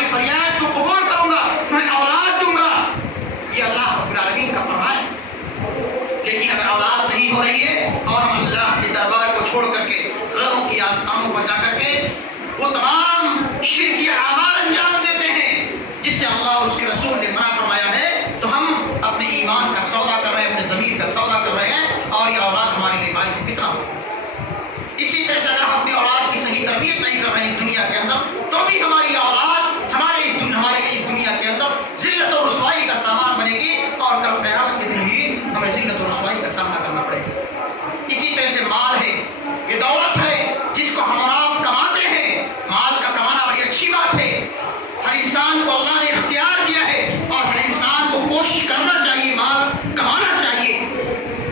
تمہاری فریاد کو قبول کروں گا، میں اولاد دوں گا۔ یہ اللہ رب العالمین کا فرمان ہے۔ لیکن اگر اولاد نہیں ہو رہی ہے اور ہم اللہ کے دربار کو چھوڑ کر کے غیروں کی آستانوں پر جا کر کے وہ تمام شرکی اعمال انجام دیتے ہیں جس سے اللہ اور اس کے رسول نے منع فرمایا ہے، تو ہم اپنے ایمان کا سودا کر رہے ہیں، اپنے ضمیر کا سودا کر رہے ہیں، اور یہ اولاد ہمارے لیے باعث فتنہ ہو۔ اسی طرح سے اگر ہم اپنی اولاد کی صحیح تربیت نہیں کر رہے ہیں اس دنیا کے اندر، تو بھی ہماری اولاد ہمارے لیے اس دنیا کے اندر ذلت اور رسوائی کا سامان بنے گی، اور کل قیامت کے دن بھی ہمیں ذلت اور رسوائی کا سامنا کرنا پڑے گا۔ اسی طرح سے مال ہے، یہ دولت ہے جس کو ہم اور آپ کماتے ہیں۔ مال کا کمانا بڑی اچھی بات ہے، ہر انسان کو اللہ نے اختیار دیا ہے، اور ہر انسان کو کوشش کرنا چاہیے، مال کمانا چاہیے،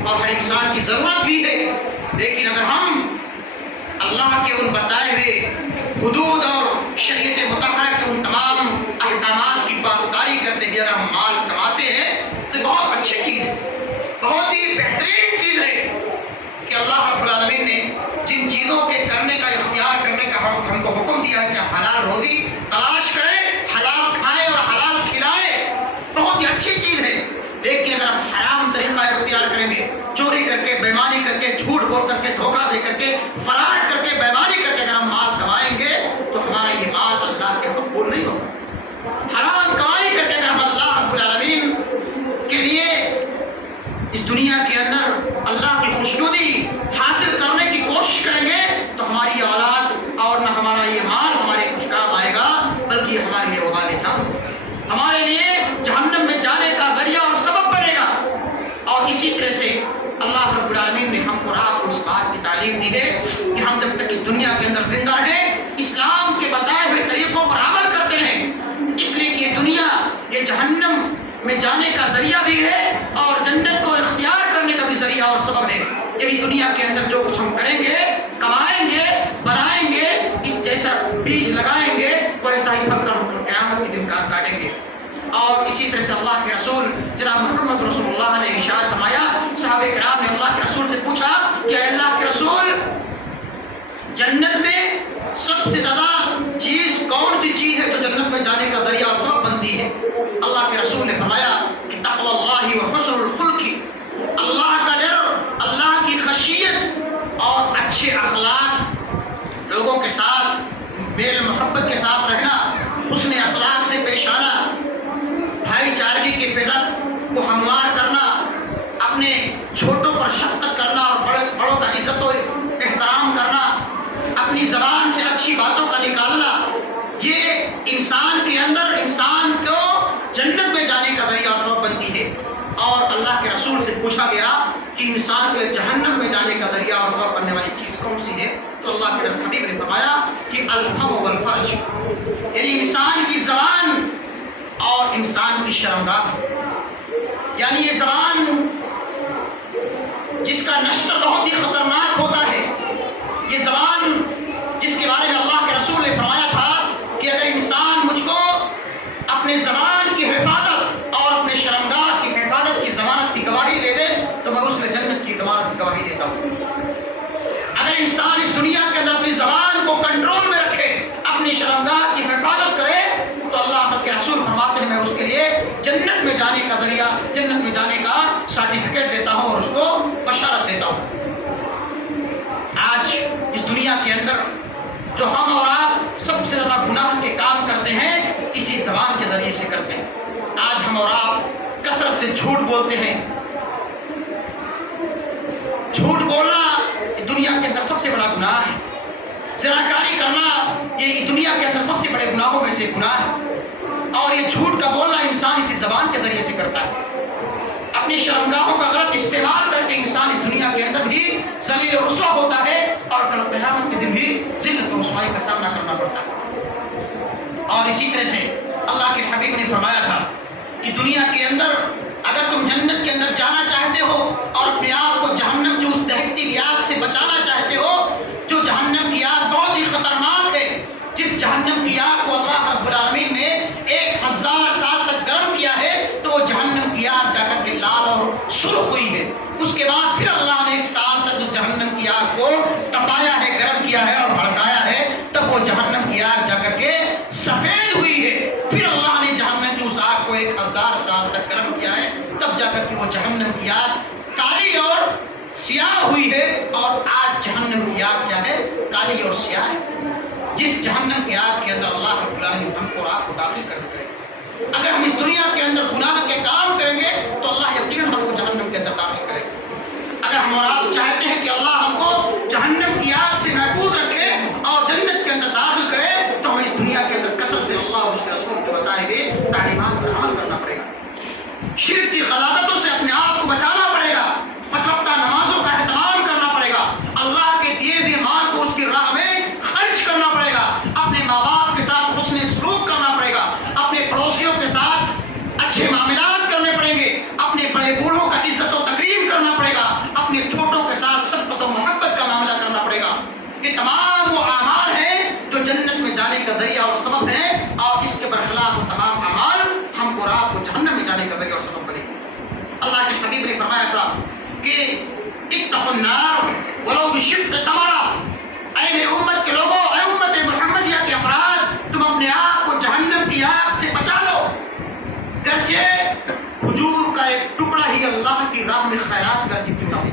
اور ہر انسان کی ضرورت بھی ہے۔ لیکن اگر ہم اللہ کے ان بتائے ہوئے حدود اور شریعت مطہرہ کے ان تمام احکامات کی پاسداری کرتے ہوئے اگر ہم مال کماتے ہیں تو بہت اچھی چیز ہے، بہت ہی بہترین چیز ہے کہ اللہ رب العالمین نے جن چیزوں کے کرنے کا اختیار کرنے کا ہم کو حکم دیا ہے کہ ہم حلال روزی تلاش کریں، حلال کھائیں اور حلال کھلائیں، بہت ہی اچھی چیز ہے۔ لیکن اگر ہم حرام طریقہ اختیار کریں گے، چوری کر کے، بےمانی کر کے، جھوٹ بول کر کے، دھوکہ دے کر کے، فراڈ کر کے، بےمانی کر کے اگر ہم مال کمائیں گے تو ہمارا یہ مال اللہ کے مقبول نہیں ہوگا۔ حرام کمائی کر کے اگر ہم اللہ رب العالمین کے لیے اس دنیا کے اندر اللہ کی خوشنودی حاصل کرنے کی کوشش کریں گے تو ہماری اولاد اور نہ ہمارا یہ مال ہمارے کچھ کام آئے گا، بلکہ یہ ہمارے لیے وبال جان ہوگا، ہمارے لیے جہنم میں جانے کا ذریعہ اور سبب بنے گا۔ اور اسی طرح سے اللہ رب العالمین نے ہم کو رات کو اس بات کی تعلیم دی ہے کہ ہم جب تک اس دنیا کے اندر زندہ ہیں اسلام کے بتائے ہوئے طریقوں پر عمل کرتے ہیں، اس لیے کہ یہ دنیا یہ جہنم میں جانے کا ذریعہ بھی ہے اور جنت کو اختیار کرنے کا بھی ذریعہ اور سبب ہے۔ یہی دنیا کے اندر جو کچھ ہم کریں گے، کمائیں گے، بنائیں گے، اس جیسا بیج لگائیں گے ویسا ہی پھل ہم قیامت کے دن کاٹیں گے۔ اور اسی طرح سے اللہ کے رسول جناب محمد رسول اللہ نے ارشاد فرمایا، صحابہ کرام نے اللہ کے رسول سے پوچھا کہ اے اللہ کے رسول، جنت میں سب سے زیادہ چیز کون سی چیز ہے جو جنت میں جانے کا ذریعہ اور سبب بنتی ہے؟ اللہ کے رسول نے فرمایا کہ تقوی اللہ و حسن الخلق، اللہ کا ڈر، اللہ کی خشیت اور اچھے اخلاق، لوگوں کے ساتھ میل محبت کے ساتھ رہنا، حسن اخلاق سے پیش آنا، بھائی چارگی کی فضا کو ہموار کرنا، اپنے چھوٹوں پر شفقت کرنا اور بڑوں کا عزت و احترام کرنا، اپنی زبان سے اچھی باتوں کا نکالنا، یہ انسان کے اندر انسان کو جنت میں جانے کا ذریعہ اور سبب بنتی ہے۔ اور اللہ کے رسول سے پوچھا گیا کہ انسان کے لیے جہنم میں جانے کا ذریعہ اور سبب بننے والی چیز کون سی ہے؟ تو اللہ کے حبیب نے فرمایا کہ الفم والفرج، یعنی انسان کی زبان اور انسان کی شرمگاہ، یعنی یہ زبان جس کا نشر بہت ہی خطرناک ہوتا ہے، یہ زبان جس کے بارے میں اللہ کے رسول نے فرمایا تھا کہ اگر انسان مجھ کو اپنے زبان کی حفاظت اور اپنے شرمگاہ کی حفاظت کی ضمانت کی گواہی دے دے تو میں اس میں جنت کی ضمانت کی گواہی دیتا ہوں۔ اگر انسان اس دنیا کے اندر اپنی زبان کو کنٹرول میں رکھے، اپنی شرمگاہ کی حفاظت کرے، تو اللہ کے رسول فرماتے ہیں میں اس کے لیے جنت میں جانے کا ذریعہ، جنت میں جانے کا سرٹیفکیٹ دیتا ہوں اور اس کو بشارت دیتا ہوں۔ آج اس دنیا کے اندر جو ہم اور آپ سب سے زیادہ گناہ کے کام کرتے ہیں اسی زبان کے ذریعے سے کرتے ہیں۔ آج ہم اور آپ کثرت سے جھوٹ بولتے ہیں۔ جھوٹ بولنا دنیا کے اندر سب سے بڑا گناہ ہے۔ زناکاری کرنا یہ دنیا کے اندر سب سے بڑے گناہوں میں سے گناہ ہے، اور یہ جھوٹ کا بولنا انسان اسی زبان کے ذریعے سے کرتا ہے۔ اپنی شرمگاہوں کا غلط استعمال کر کے انسان اس دنیا کے اندر بھی ذلیل و رسوا ہوتا ہے اور کل قیامت کے دن بھی ذلت و رسوائی کا سامنا کرنا پڑتا ہے۔ اور اسی طرح سے اللہ کے حبیب نے فرمایا تھا کہ دنیا کے اندر اگر تم جنت کے اندر جانا چاہتے ہو اور اپنے آپ کو جہنم کی اس دہکتی ہوئی آگ سے بچانا چاہتے ہو، جو جہنم کی آگ بہت ہی خطرناک ہے، جس جہنم کی آگ کو اللہ رب العالمین نے 1000 سال تک گرم کیا ہے، تو وہ جہنم کی آگ جا کر کے لال اور سرخ ہوئی ہے۔ اس کے بعد پھر اللہ نے 1 سال تک اس جہنم کی آگ کو تپایا ہے، گرم کیا ہے اور بھڑکایا ہے، تب وہ جہنم کی آگ جا کر کے سفید ہوئی ہے۔ کی آگ کالی اور سیاہ ہوئی ہے، اور آج جہنم کی آگ کیا ہے؟ کالی اور سیاہ ہے۔ جس جہنم کی آگ کے اندر اللہ رب العالمین ہم کو اور آپ کو داخل کر دے۔ اگر ہم اس دنیا کے اندر گناہ کے کام کریں گے تو اللہ یقیناً ہم کو جہنم کے اندر داخل کرے گا۔ اگر ہم اور آپ چاہتے ہیں کہ اللہ ہم کو جہنم کی آگ سے محفوظ رکھے اور جنت کے اندر داخل کرے تو ہمیں اس دنیا کے اندر کثرت سے اللہ اور اس کے رسول کے بتائے ہوئے تعلیمات پر عمل کرنا پڑے گا، شرک کی غلاظتوں سے اپنے آپ کو بچانا پڑے گا، پانچ وقتہ نمازوں کا اہتمام کرنا پڑے گا، اللہ کے دیے ہوئے مال کو اس کی راہ میں خرچ کرنا پڑے گا، اپنے ماں باپ کے ساتھ حسن سلوک کرنا پڑے گا، اپنے پڑوسیوں کے ساتھ اچھے معاملات کرنے پڑیں گے، اپنے بڑے بوڑھوں کا عزت و تکریم کرنا پڑے گا، اپنے چھوٹوں کے ساتھ شفقت و محبت کا معاملہ کرنا پڑے گا۔ یہ تمام وہ اعمال ہیں جو جنت میں جانے کا ذریعہ اور سبب ہے، اور اس کے برخلاف تمام اعمال ہم کو رات کو جہنم میں جانے کا ذریعہ اور سبب بنے۔ اللہ کے حبیب نے فرمایا تھا کہ اتقوا النار ولو بشق تمرہ، اے میری امت کے لوگوں، اے امت محمدیہ کے افراد، تم اپنے آپ کو جہنم کی آگ سے بچا لو، گرچہ کھجور کا ایک ٹکڑا ہی اللہ کی راہ میں خیرات کر کے کیوں نہ ہو۔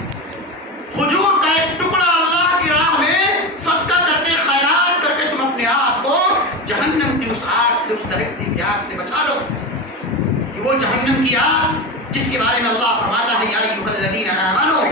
کھجور کا ایک ٹکڑا اللہ کی راہ میں صدقہ کر کے خیرات کر کے تم اپنے آپ کو جہنم کی اس آگ سے، اس درکتی کی آگ سے بچا لو۔ وہ جہنم کی آگ جس کے بارے میں اللہ فرماتا ہے یا ایھا الذین آمنوا